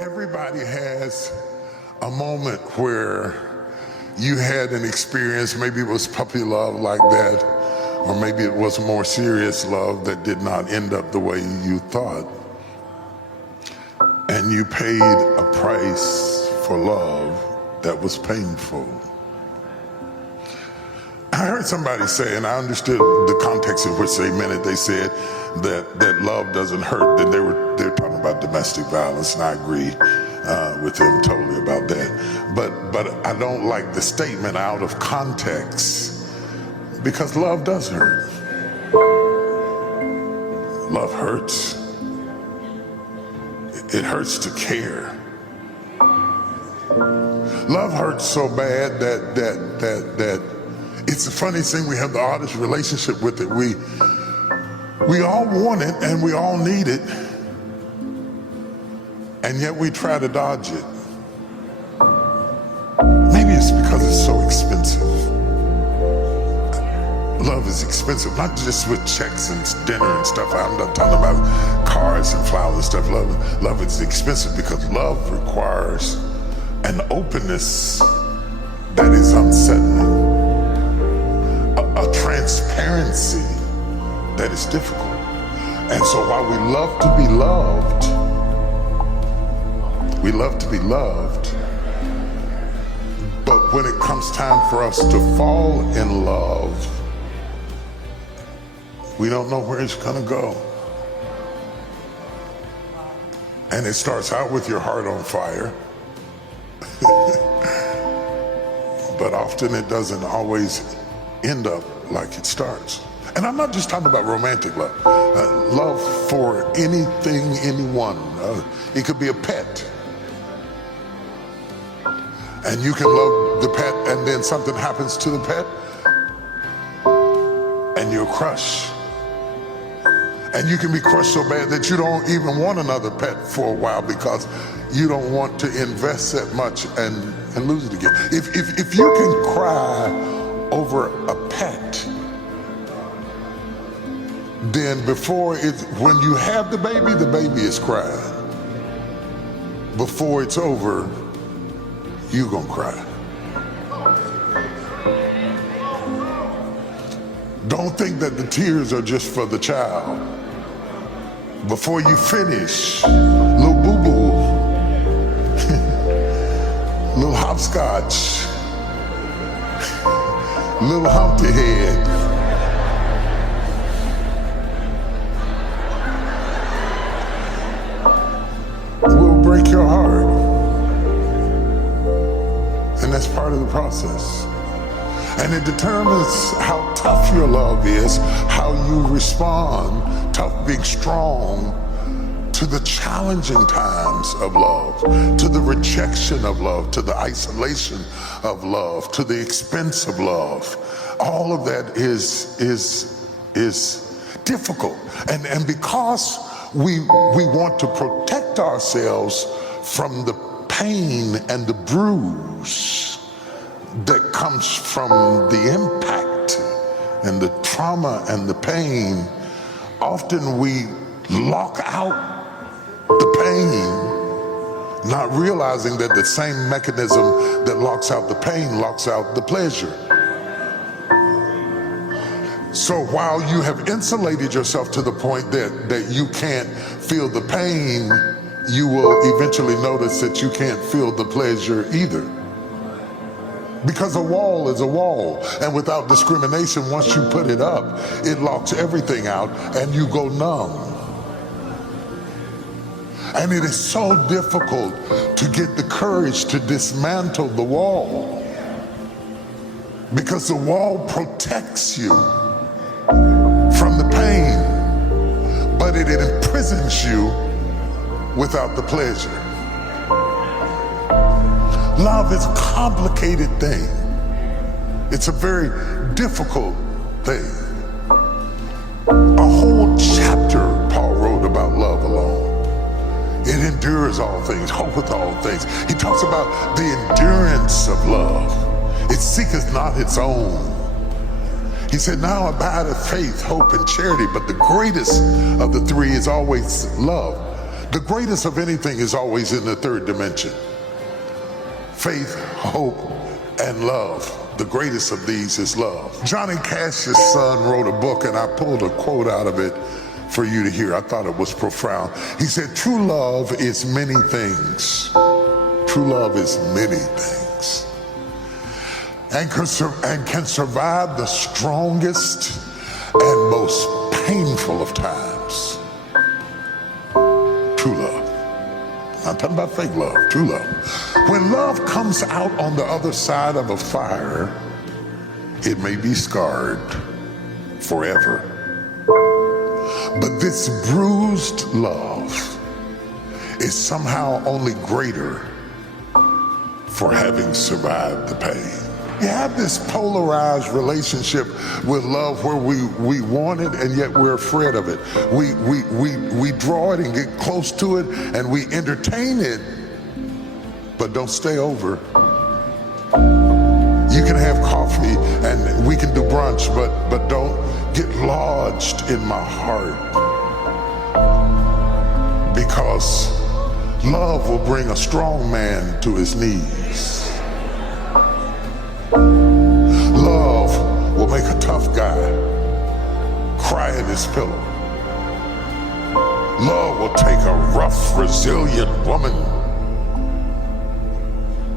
Everybody has a moment where you had an experience, maybe it was puppy love like that, or maybe it was more serious love that did not end up the way you thought. And you paid a price for love that was painful. I heard somebody say, and I understood the context in which they meant it, they said that love doesn't hurt, that they're talking about domestic violence, and I agree with them totally about that. But I don't like the statement out of context, because love does hurt. Love hurts. It hurts to care. Love hurts so bad that it's the funniest thing. We have the oddest relationship with it. We all want it and we all need it, and yet we try to dodge it. Maybe it's because it's so expensive. Love is expensive, not just with checks and dinner and stuff. I'm not talking about cars and flowers and stuff. Love is expensive because love requires an openness that is unsettling, a transparency that is difficult. And so while we love to be loved, but when it comes time for us to fall in love, we don't know where it's gonna go. And it starts out with your heart on fire, but often it doesn't always end up like it starts. And I'm not just talking about romantic love. Love for anything, anyone. It could be a pet. And you can love the pet, and then something happens to the pet, and you're crushed. And you can be crushed so bad that you don't even want another pet for a while because you don't want to invest that much and lose it again. If you can cry over a pet, then when you have the baby is crying. Before it's over, you gonna cry. Don't think that the tears are just for the child. Before you finish, little boo-boo, little hopscotch, little Humpty head, will break your heart. And that's part of the process. And it determines how tough your love is, how you respond, tough being strong, to the challenging times of love, to the rejection of love, to the isolation of love, to the expense of love. All of that is difficult. And because we want to protect ourselves from the pain and the bruise that comes from the impact and the trauma and the pain, often we lock out the pain, not realizing that the same mechanism that locks out the pain locks out the pleasure. So while you have insulated yourself to the point that you can't feel the pain, you will eventually notice that you can't feel the pleasure either. Because a wall is a wall, and without discrimination, once you put it up, it locks everything out and you go numb. And it is so difficult to get the courage to dismantle the wall, because the wall protects you from the pain, but it imprisons you without the pleasure. Love is a complicated thing. It's a very difficult thing. A whole chapter Paul wrote about love alone. It endures all things, hopeth all things. He talks about the endurance of love. It seeketh not its own. He said, now abideth faith, hope, and charity, but the greatest of the three is always love. The greatest of anything is always in the third dimension. Faith, hope, and love. The greatest of these is love. Johnny Cash's son wrote a book, and I pulled a quote out of it for you to hear. I thought it was profound. He said, true love is many things. True love is many things. And can survive the strongest and most painful of times. True love. I'm talking about fake love, true love. When love comes out on the other side of a fire, it may be scarred forever. But this bruised love is somehow only greater for having survived the pain. You have this polarized relationship with love where we want it and yet we're afraid of it. We draw it and get close to it and we entertain it, but don't stay over. You can have coffee and we can do brunch, but don't get lodged in my heart, because love will bring a strong man to his knees. Love will make a tough guy cry in his pillow. Love will take a rough, resilient woman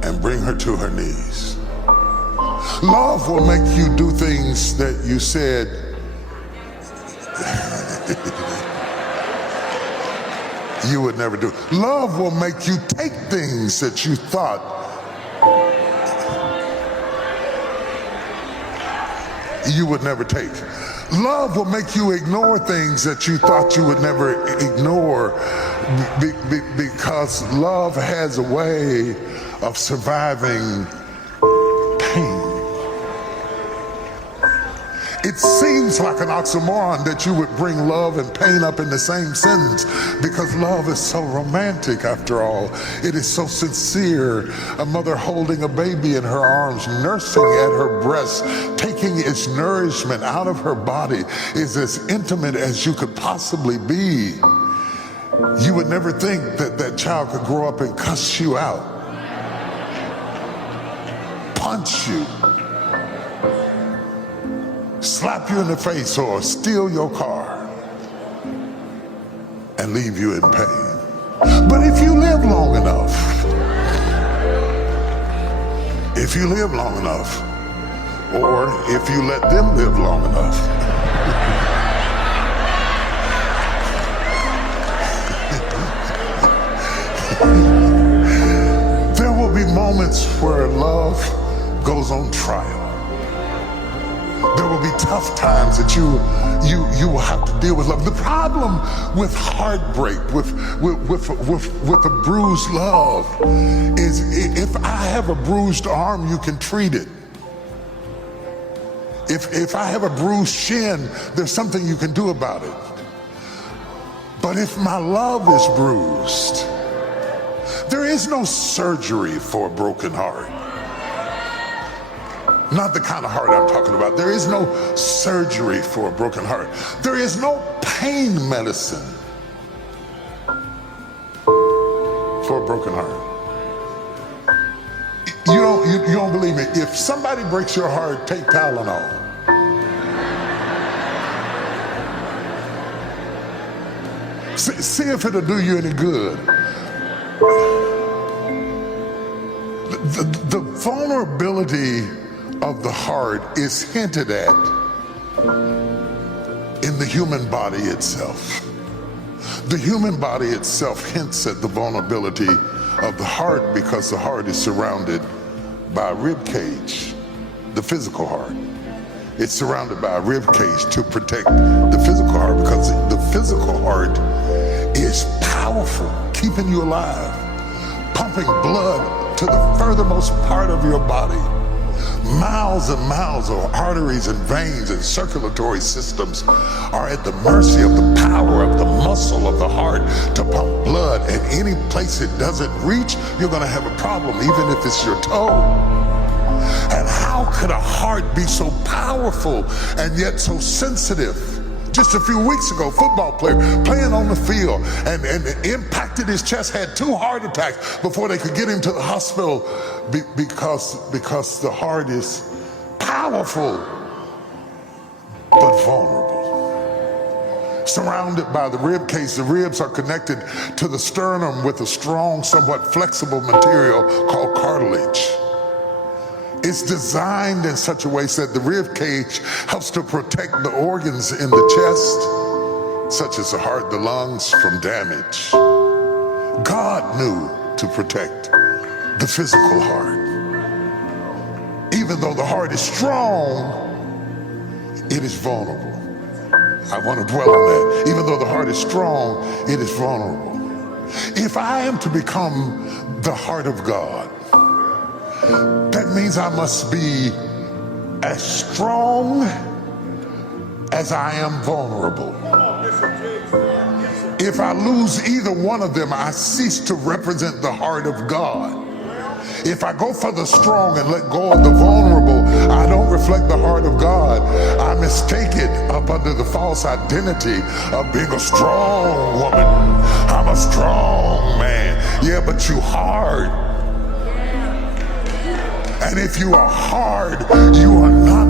and bring her to her knees. Love will make you do things that you said you would never do. Love will make you take things that you thought you would never take. Love will make you ignore things that you thought you would never ignore, because love has a way of surviving pain. It seems like an oxymoron that you would bring love and pain up in the same sentence, because love is so romantic after all. It is so sincere. A mother holding a baby in her arms, nursing at her breast, taking its nourishment out of her body is as intimate as you could possibly be. You would never think that that child could grow up and cuss you out, punch you, slap you in the face, or steal your car and leave you in pain. But if you live long enough, or if you let them live long enough, there will be moments where love goes on trial. There will be tough times that you will have to deal with love. The problem with heartbreak, with a bruised love, is if I have a bruised arm, you can treat it. If I have a bruised shin, there's something you can do about it. But if my love is bruised, there is no surgery for a broken heart. Not the kind of heart I'm talking about. There is no surgery for a broken heart. There is no pain medicine for a broken heart. You don't believe me? If somebody breaks your heart, take Tylenol. See if it'll do you any good. The vulnerability of the heart is hinted at in the human body itself. The human body itself hints at the vulnerability of the heart because the heart is surrounded by a rib cage, the physical heart. It's surrounded by a rib cage to protect the physical heart, because the physical heart is powerful, keeping you alive, pumping blood to the furthermost part of your body. Miles and miles of arteries and veins and circulatory systems are at the mercy of the power of the muscle of the heart to pump blood, and any place it doesn't reach, you're going to have a problem, even if it's your toe. And how could a heart be so powerful and yet so sensitive just a few weeks ago, football player playing on the field and impacted his chest, had 2 heart attacks before they could get him to the hospital because the heart is powerful but vulnerable. Surrounded by the rib cage, the ribs are connected to the sternum with a strong, somewhat flexible material called cartilage. It's designed in such a way so that the rib cage helps to protect the organs in the chest, such as the heart, the lungs, from damage. God knew to protect the physical heart. Even though the heart is strong, it is vulnerable. I want to dwell on that. Even though the heart is strong, it is vulnerable. If I am to become the heart of God, that means I must be as strong as I am vulnerable. If I lose either one of them, I cease to represent the heart of God. If I go for the strong and let go of the vulnerable, I don't reflect the heart of God. I mistake it up under the false identity of being a strong woman. I'm a strong man. Yeah, but you hard. And if you are hard, you are not